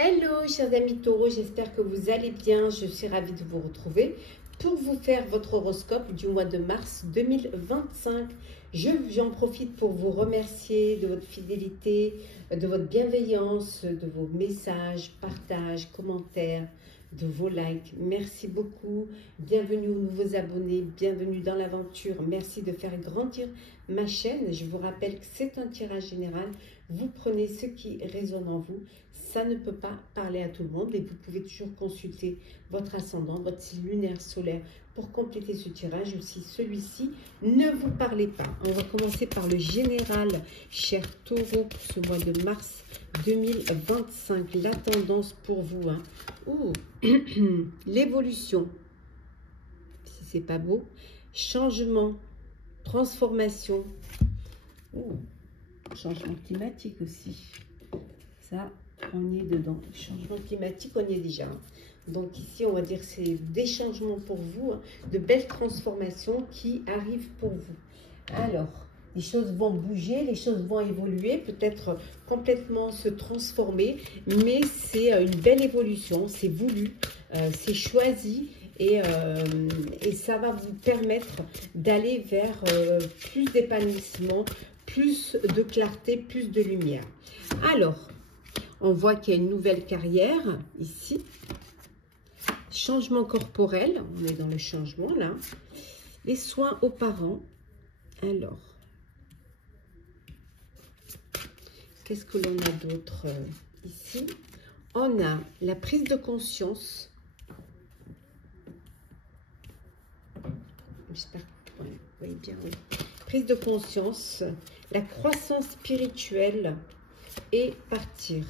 Hello chers amis taureaux, j'espère que vous allez bien. Je suis ravie de vous retrouver pour vous faire votre horoscope du mois de mars 2025. J'en profite pour vous remercier de votre fidélité, de votre bienveillance, de vos messages, partages, commentaires, de vos likes. Merci beaucoup. Bienvenue aux nouveaux abonnés, bienvenue dans l'aventure. Merci de faire grandir ma chaîne. Je vous rappelle que c'est un tirage général. Vous prenez ce qui résonne en vous. Ça ne peut pas parler à tout le monde et vous pouvez toujours consulter votre ascendant, votre signe lunaire solaire pour compléter ce tirage. Aussi, celui-ci, ne vous parlez pas. On va commencer par le général, cher taureau, pour ce mois de mars 2025. La tendance pour vous. Ouh. L'évolution, si c'est pas beau. Changement, transformation. Ouh. Changement climatique aussi. Ça, on y est dedans. Changement climatique, on y est déjà. Donc ici, on va dire que c'est des changements pour vous, de belles transformations qui arrivent pour vous. Alors, les choses vont bouger, les choses vont évoluer, peut-être complètement se transformer, mais c'est une belle évolution, c'est voulu, c'est choisi. Et ça va vous permettre d'aller vers plus d'épanouissement, plus de clarté, plus de lumière. Alors, on voit qu'il y a une nouvelle carrière ici. Changement corporel, on est dans le changement là. Les soins aux parents. Alors, qu'est-ce que l'on a d'autre ici? On a la prise de conscience. J'espère que vous voyez bien. Oui. Prise de conscience, la croissance spirituelle et partir.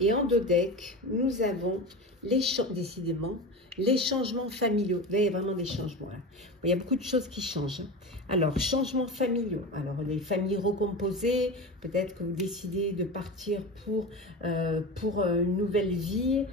Et en dos deck, nous avons décidément les changements familiaux. Là, il y a vraiment des changements. Là. Il y a beaucoup de choses qui changent. Alors, changements familiaux. Alors, les familles recomposées, peut-être que vous décidez de partir pour une nouvelle vie,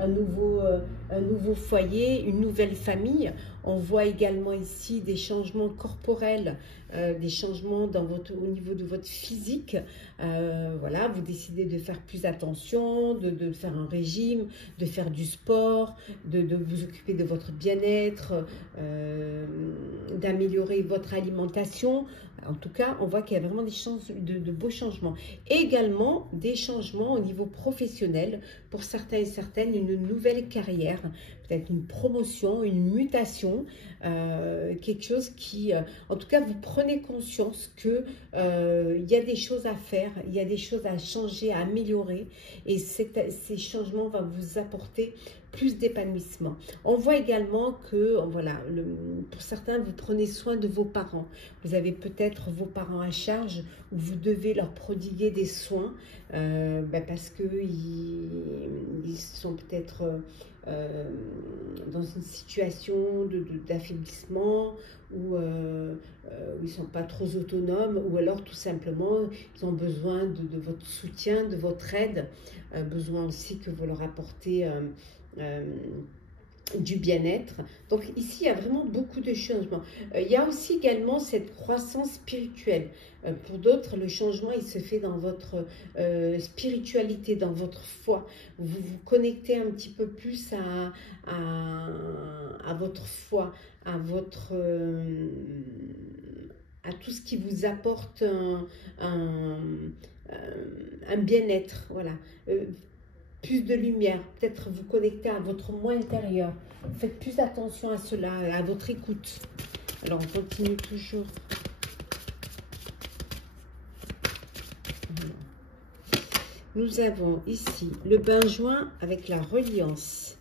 un nouveau foyer, une nouvelle famille. On voit également ici des changements corporels, des changements au niveau de votre physique. Voilà, vous décidez de faire plus attention, de faire un régime, de faire du sport, de vous occuper de votre bien-être, d'améliorer votre alimentation. En tout cas, on voit qu'il y a vraiment de beaux changements. Et également des changements au niveau professionnel. Pour certains et certaines, une nouvelle carrière, peut-être une promotion, une mutation, quelque chose qui, en tout cas, vous prenez conscience que il y a des choses à faire, il y a des choses à changer, à améliorer, et ces changements vont vous apporter plus d'épanouissement. On voit également que, voilà, pour certains, vous prenez soin de vos parents. Vous avez peut-être vos parents à charge, où vous devez leur prodiguer des soins, parce qu'ils sont peut-être dans une situation d'affaiblissement, où ils ne sont pas trop autonomes, ou alors tout simplement, ils ont besoin de votre soutien, de votre aide, besoin aussi que vous leur apportez du bien-être. Donc ici, il y a vraiment beaucoup de changements. Il y a aussi également cette croissance spirituelle. Pour d'autres, le changement, il se fait dans votre spiritualité, dans votre foi. Vous vous connectez un petit peu plus à votre foi, à tout ce qui vous apporte un bien-être. Voilà. Plus de lumière, peut-être vous connecter à votre moi intérieur. Faites plus attention à cela, à votre écoute. Alors, on continue toujours. Nous avons ici le benjoin avec la reliance,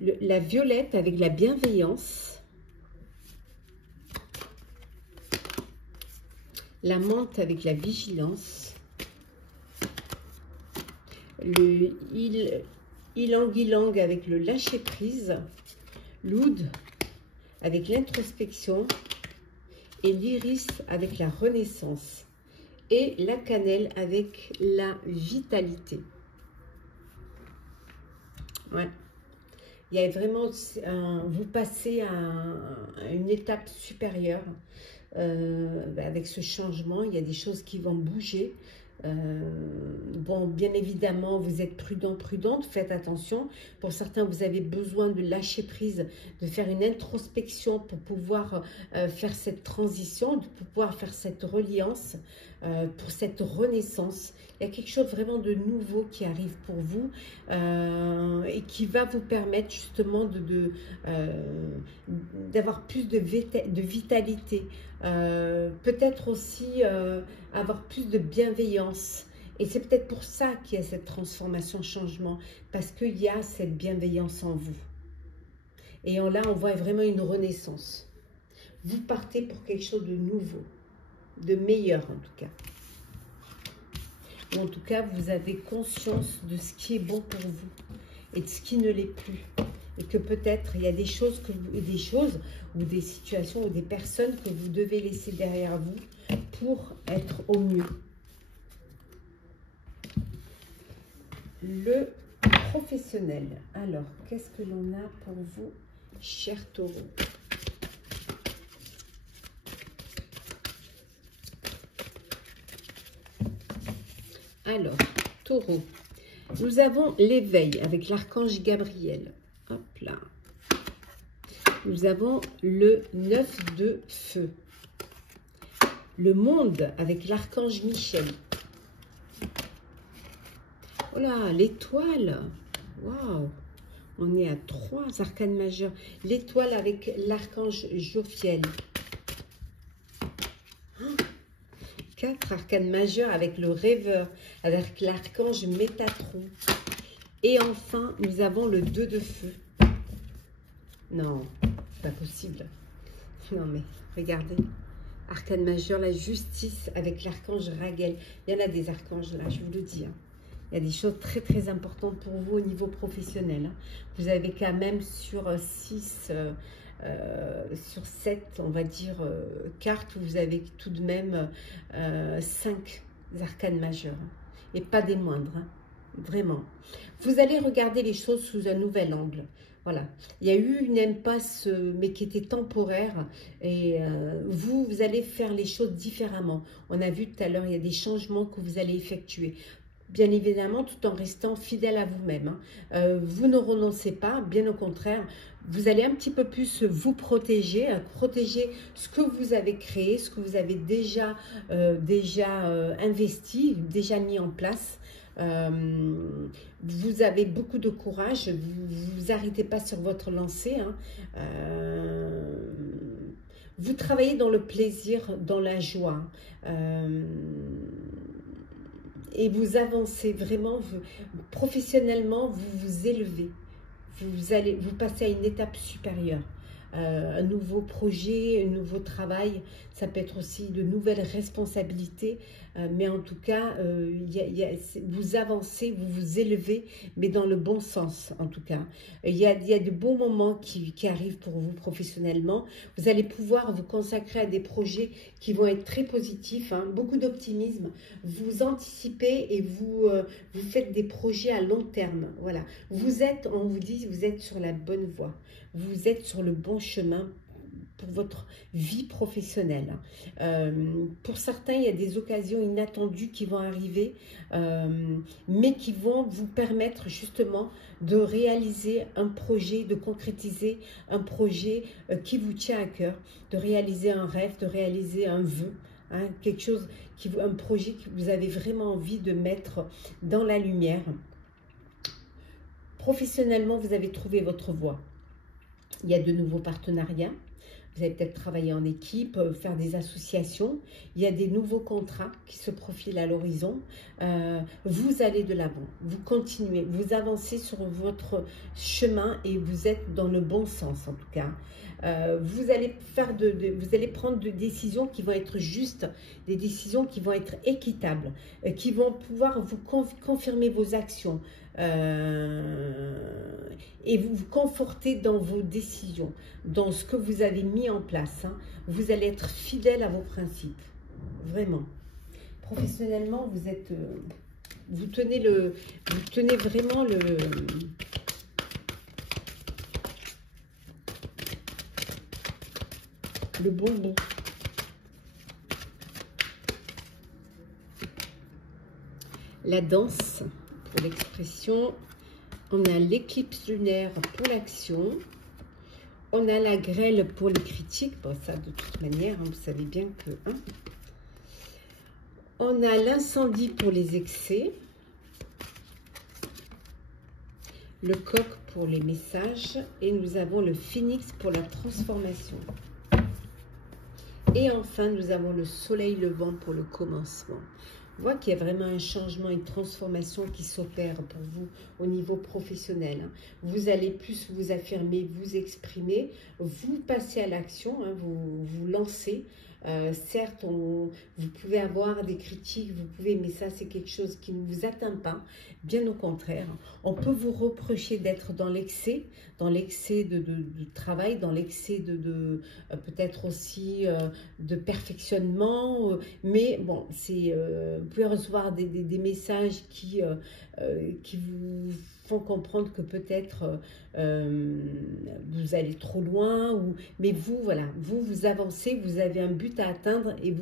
la violette avec la bienveillance, la menthe avec la vigilance, le ylang-ylang avec le lâcher-prise, l'oud avec l'introspection et l'iris avec la renaissance et la cannelle avec la vitalité. Ouais. Il y a vraiment, vous passez à une étape supérieure avec ce changement. Il y a des choses qui vont bouger. Bon, bien évidemment, vous êtes prudent, prudente, faites attention. Pour certains, vous avez besoin de lâcher prise, de faire une introspection pour pouvoir faire cette transition, de pouvoir faire cette reliance, pour cette renaissance. Il y a quelque chose vraiment de nouveau qui arrive pour vous et qui va vous permettre justement d'avoir plus de vitalité. Peut-être aussi avoir plus de bienveillance. Et c'est peut-être pour ça qu'il y a cette transformation, changement, parce qu'il y a cette bienveillance en vous. Et là, on voit vraiment une renaissance. Vous partez pour quelque chose de nouveau, de meilleur en tout cas. Ou en tout cas, vous avez conscience de ce qui est bon pour vous et de ce qui ne l'est plus. Et que peut-être il y a des choses, ou des situations ou des personnes que vous devez laisser derrière vous pour être au mieux. Le professionnel. Alors, qu'est-ce que l'on a pour vous, cher Taureau? Alors, Taureau, nous avons l'éveil avec l'archange Gabriel. Hop là. Nous avons le 9 de feu. Le monde avec l'archange Michel. Oh là, l'étoile. Waouh. On est à 3 arcanes majeurs. L'étoile avec l'archange Jophiel. 4 arcanes majeurs avec le rêveur, avec l'archange Métatron. Et enfin, nous avons le 2 de feu. Non, c'est pas possible. Non mais, regardez. Arcane majeur, la justice avec l'archange Raguel. Il y en a des archanges là, je vous le dis. Hein. Il y a des choses très très importantes pour vous au niveau professionnel. Hein. Vous avez quand même sur 6, sur 7, on va dire, cartes, vous avez tout de même 5 arcanes majeurs. Hein. Et pas des moindres. Hein. Vraiment. Vous allez regarder les choses sous un nouvel angle. Voilà, il y a eu une impasse, mais qui était temporaire, et vous allez faire les choses différemment. On a vu tout à l'heure, il y a des changements que vous allez effectuer. Bien évidemment, tout en restant fidèle à vous-même. Hein. Vous ne renoncez pas, bien au contraire, vous allez un petit peu plus vous protéger, protéger ce que vous avez créé, ce que vous avez déjà investi, déjà mis en place. Vous avez beaucoup de courage, vous arrêtez pas sur votre lancée. Hein. Vous travaillez dans le plaisir, dans la joie. Et vous avancez vraiment, professionnellement, vous vous élevez. Vous passez à une étape supérieure. Un nouveau projet, un nouveau travail, ça peut être aussi de nouvelles responsabilités, mais en tout cas, vous avancez, vous vous élevez, mais dans le bon sens en tout cas. Il y a de bons moments qui arrivent pour vous professionnellement. Vous allez pouvoir vous consacrer à des projets qui vont être très positifs, hein, beaucoup d'optimisme. Vous anticipez et vous faites des projets à long terme. Voilà. Vous êtes, on vous dit, vous êtes sur la bonne voie. Vous êtes sur le bon chemin pour votre vie professionnelle. Pour certains, il y a des occasions inattendues qui vont arriver, mais qui vont vous permettre justement de réaliser un projet, de concrétiser un projet qui vous tient à cœur, de réaliser un rêve, de réaliser un vœu. Hein, quelque chose, un projet que vous avez vraiment envie de mettre dans la lumière. Professionnellement, vous avez trouvé votre voie. Il y a de nouveaux partenariats. Vous allez peut-être travailler en équipe, faire des associations. Il y a des nouveaux contrats qui se profilent à l'horizon. Vous allez de l'avant, vous continuez, vous avancez sur votre chemin et vous êtes dans le bon sens en tout cas. Vous allez prendre des décisions qui vont être justes, des décisions qui vont être équitables, qui vont pouvoir vous confirmer vos actions. Et vous vous confortez dans vos décisions, dans ce que vous avez mis en place. Hein. Vous allez être fidèle à vos principes, vraiment. Professionnellement, vous tenez vraiment le bon bout. la danse pour l'expression. On a l'éclipse lunaire pour l'action. On a la grêle pour les critiques. Bon, ça, de toute manière, hein, vous savez bien que... Hein. On a l'incendie pour les excès. Le coq pour les messages. Et nous avons le phénix pour la transformation. Et enfin, nous avons le soleil levant pour le commencement. On voit qu'il y a vraiment un changement, une transformation qui s'opère pour vous au niveau professionnel. Vous allez plus vous affirmer, vous exprimer, vous passez à l'action, hein, vous lancez. Certes, vous pouvez avoir des critiques, mais ça c'est quelque chose qui ne vous atteint pas, bien au contraire. On peut vous reprocher d'être dans l'excès de travail, dans l'excès de peut-être aussi de perfectionnement, mais bon, vous pouvez recevoir des messages qui vous font comprendre que peut-être vous allez trop loin, mais vous, voilà, vous avancez, vous avez un but à atteindre et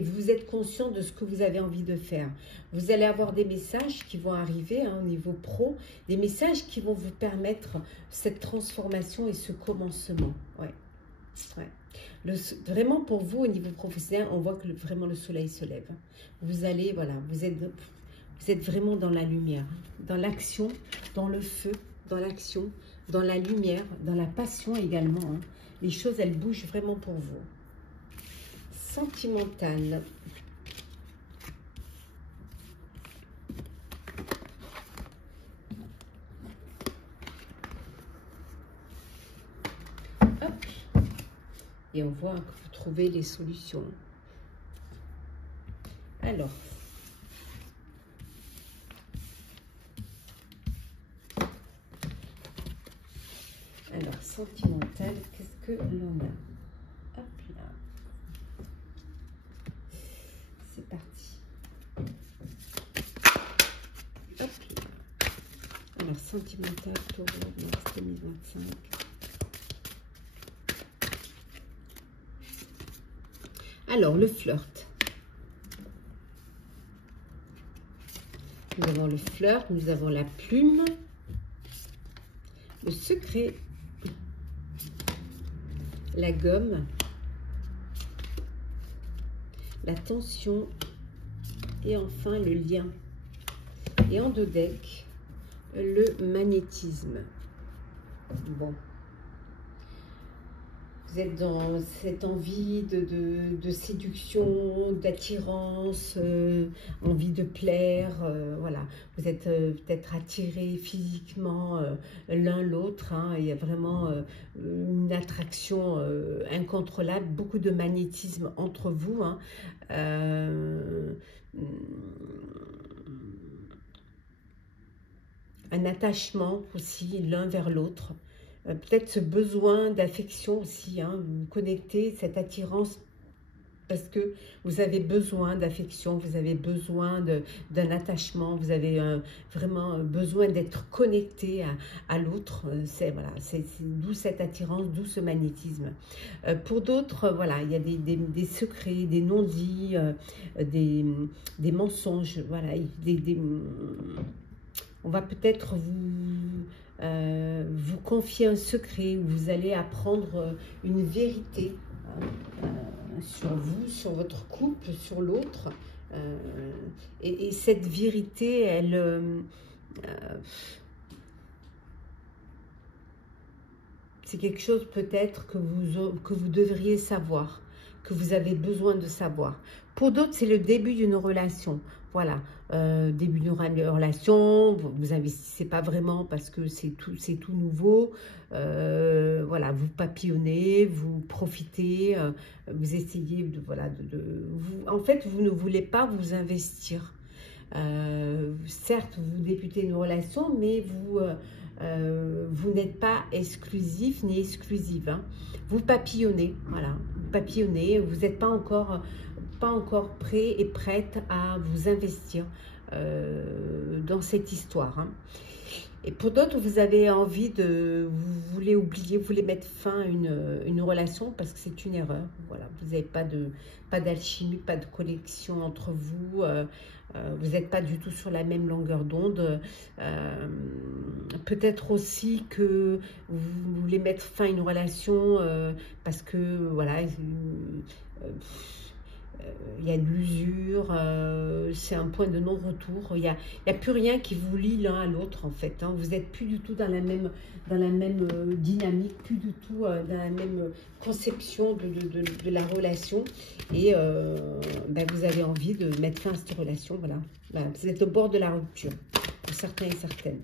vous êtes conscient de ce que vous avez envie de faire. Vous allez avoir des messages qui vont arriver hein, au niveau pro, des messages qui vont vous permettre cette transformation et ce commencement. Ouais. Ouais. Vraiment pour vous au niveau professionnel, on voit que vraiment le soleil se lève. Vous allez, voilà, vous êtes vraiment dans la lumière, dans l'action, dans le feu, dans l'action, dans la lumière, dans la passion également. Hein. Les choses, elles bougent vraiment pour vous. Sentimental. Hop. Et on voit que vous trouvez les solutions. Alors, sentimental, qu'est-ce que l'on a? Hop là. C'est parti. Hop là. Alors, sentimental pour mars 2025. Alors, le flirt. Nous avons le flirt, nous avons la plume, le secret, la gomme, la tension et enfin le lien. Et en deux decks, le magnétisme. Bon. Vous êtes dans cette envie de séduction, d'attirance, envie de plaire, voilà. Vous êtes peut-être attirés physiquement l'un l'autre, hein. Il y a vraiment une attraction incontrôlable, beaucoup de magnétisme entre vous, hein. Un attachement aussi l'un vers l'autre. Peut-être ce besoin d'affection aussi, hein, vous connectez, cette attirance, parce que vous avez besoin d'affection, vous avez besoin d'un attachement, vous avez vraiment besoin d'être connecté à l'autre. C'est voilà, d'où cette attirance, d'où ce magnétisme. Pour d'autres, voilà, il y a des secrets, des non-dits, des mensonges, voilà, on va peut-être vous confier un secret, où vous allez apprendre une vérité sur vous, sur votre couple, sur l'autre. Et cette vérité, elle... c'est quelque chose peut-être que vous devriez savoir, que vous avez besoin de savoir. Pour d'autres, c'est le début d'une relation. Voilà, début d'une relation, vous investissez pas vraiment parce que c'est tout nouveau. Voilà, vous papillonnez, vous profitez, vous essayez en fait, vous ne voulez pas vous investir. Certes, vous débutez une relation, mais vous n'êtes pas exclusif ni exclusive. Hein. Vous papillonnez, voilà, vous papillonnez, vous n'êtes pas encore... pas encore prêt et prête à vous investir dans cette histoire. Hein. Et pour d'autres, vous avez envie vous voulez oublier, vous voulez mettre fin à une relation parce que c'est une erreur. Voilà, vous n'avez pas d'alchimie, pas de connexion entre vous. Vous n'êtes pas du tout sur la même longueur d'onde. Peut-être aussi que vous voulez mettre fin à une relation parce que voilà. Il y a de l'usure, c'est un point de non-retour, il n'y a plus rien qui vous lie l'un à l'autre en fait. Hein. Vous n'êtes plus du tout dans la même dynamique, plus du tout dans la même conception de la relation. Et vous avez envie de mettre fin à cette relation. Voilà. Voilà. Vous êtes au bord de la rupture, pour certains et certaines.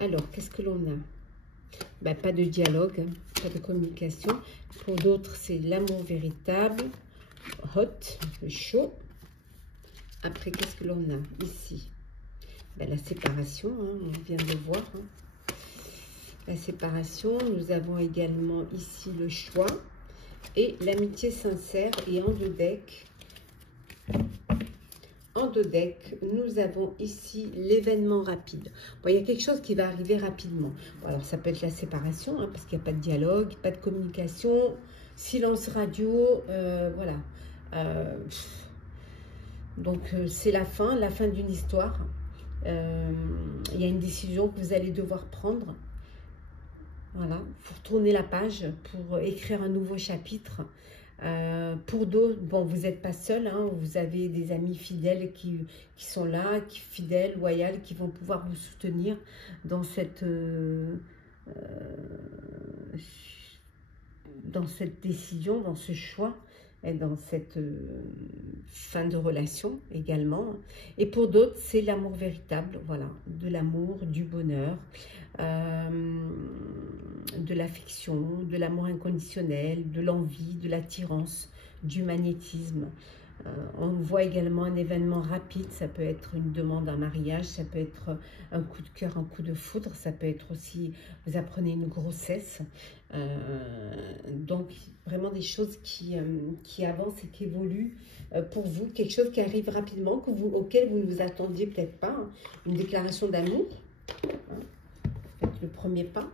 Alors, qu'est-ce que l'on a? Pas de dialogue, hein, pas de communication. Pour d'autres, c'est l'amour véritable, hot, chaud. Après, qu'est-ce que l'on a ici? La séparation, hein, on vient de voir. Hein. La séparation, nous avons également ici le choix et l'amitié sincère. Et en deux decks, nous avons ici l'événement rapide. Bon, il y a quelque chose qui va arriver rapidement. Bon, alors, ça peut être la séparation, hein, parce qu'il n'y a pas de dialogue, pas de communication, silence radio, voilà. Donc, c'est la fin d'une histoire. Il y a une décision que vous allez devoir prendre. Voilà, pour tourner la page, pour écrire un nouveau chapitre. Pour d'autres, bon, vous n'êtes pas seul, hein, vous avez des amis fidèles qui sont là, fidèles, loyaux, qui vont pouvoir vous soutenir dans cette décision, dans ce choix et dans cette fin de relation également. Et pour d'autres, c'est l'amour véritable, voilà, de l'amour, du bonheur, de l'affection, de l'amour inconditionnel, de l'envie, de l'attirance, du magnétisme. On voit également un événement rapide, ça peut être une demande en mariage, ça peut être un coup de cœur, un coup de foudre, ça peut être aussi, vous apprenez une grossesse. Donc, vraiment des choses qui avancent et qui évoluent pour vous, quelque chose qui arrive rapidement, auquel vous ne vous attendiez peut-être pas, hein. Une déclaration d'amour, hein. Faites le premier pas.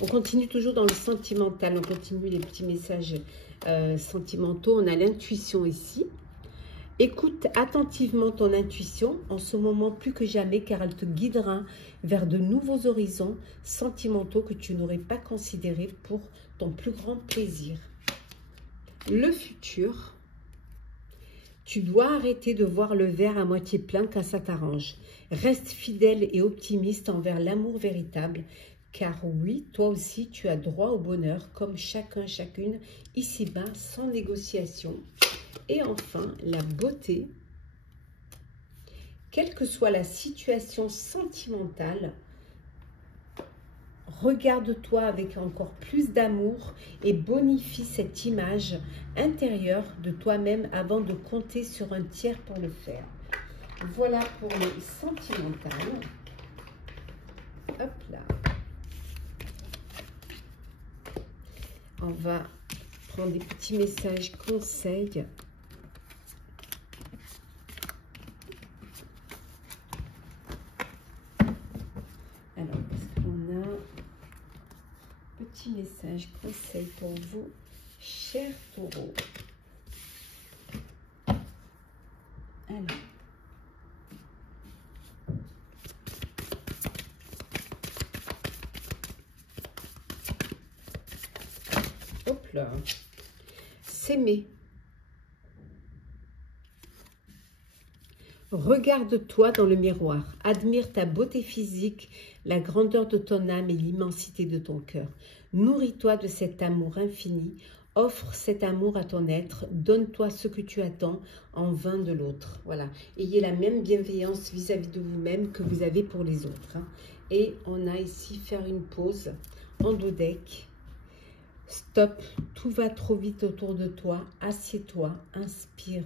On continue toujours dans le sentimental, on continue les petits messages sentimentaux. On a l'intuition ici. Écoute attentivement ton intuition en ce moment plus que jamais, car elle te guidera vers de nouveaux horizons sentimentaux que tu n'aurais pas considérés pour ton plus grand plaisir. Le futur, tu dois arrêter de voir le verre à moitié plein quand ça t'arrange. Reste fidèle et optimiste envers l'amour véritable, car oui, toi aussi, tu as droit au bonheur, comme chacun, chacune, ici-bas, sans négociation. Et enfin, la beauté. Quelle que soit la situation sentimentale, regarde-toi avec encore plus d'amour et bonifie cette image intérieure de toi-même avant de compter sur un tiers pour le faire. Voilà pour les sentimentales. Hop là. On va prendre des petits messages conseils. Alors, qu'est-ce qu'on a? Petit message conseil pour vous, chers taureaux. Alors. Hop là. S'aimer. Regarde-toi dans le miroir. Admire ta beauté physique, la grandeur de ton âme et l'immensité de ton cœur. Nourris-toi de cet amour infini. Offre cet amour à ton être. Donne-toi ce que tu attends en vain de l'autre. Voilà. Ayez la même bienveillance vis-à-vis de vous-même que vous avez pour les autres. Hein. Et on a ici faire une pause en dos deck. Stop, tout va trop vite autour de toi. Assieds-toi, inspire,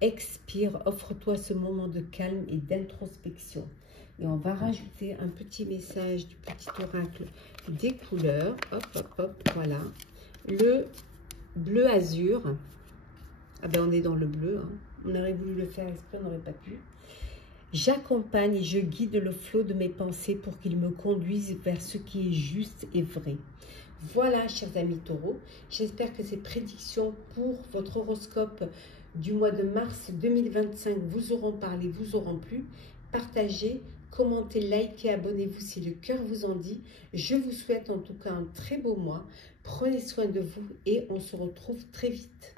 expire, offre-toi ce moment de calme et d'introspection. Et on va rajouter un petit message du petit oracle des couleurs. Hop, hop, hop, voilà. Le bleu azur. Ah ben on est dans le bleu, hein. On aurait voulu le faire exprès, on n'aurait pas pu. J'accompagne et je guide le flot de mes pensées pour qu'il me conduise vers ce qui est juste et vrai. Voilà, chers amis taureaux, j'espère que ces prédictions pour votre horoscope du mois de mars 2025 vous auront parlé, vous auront plu. Partagez, commentez, likez, abonnez-vous si le cœur vous en dit. Je vous souhaite en tout cas un très beau mois. Prenez soin de vous et on se retrouve très vite.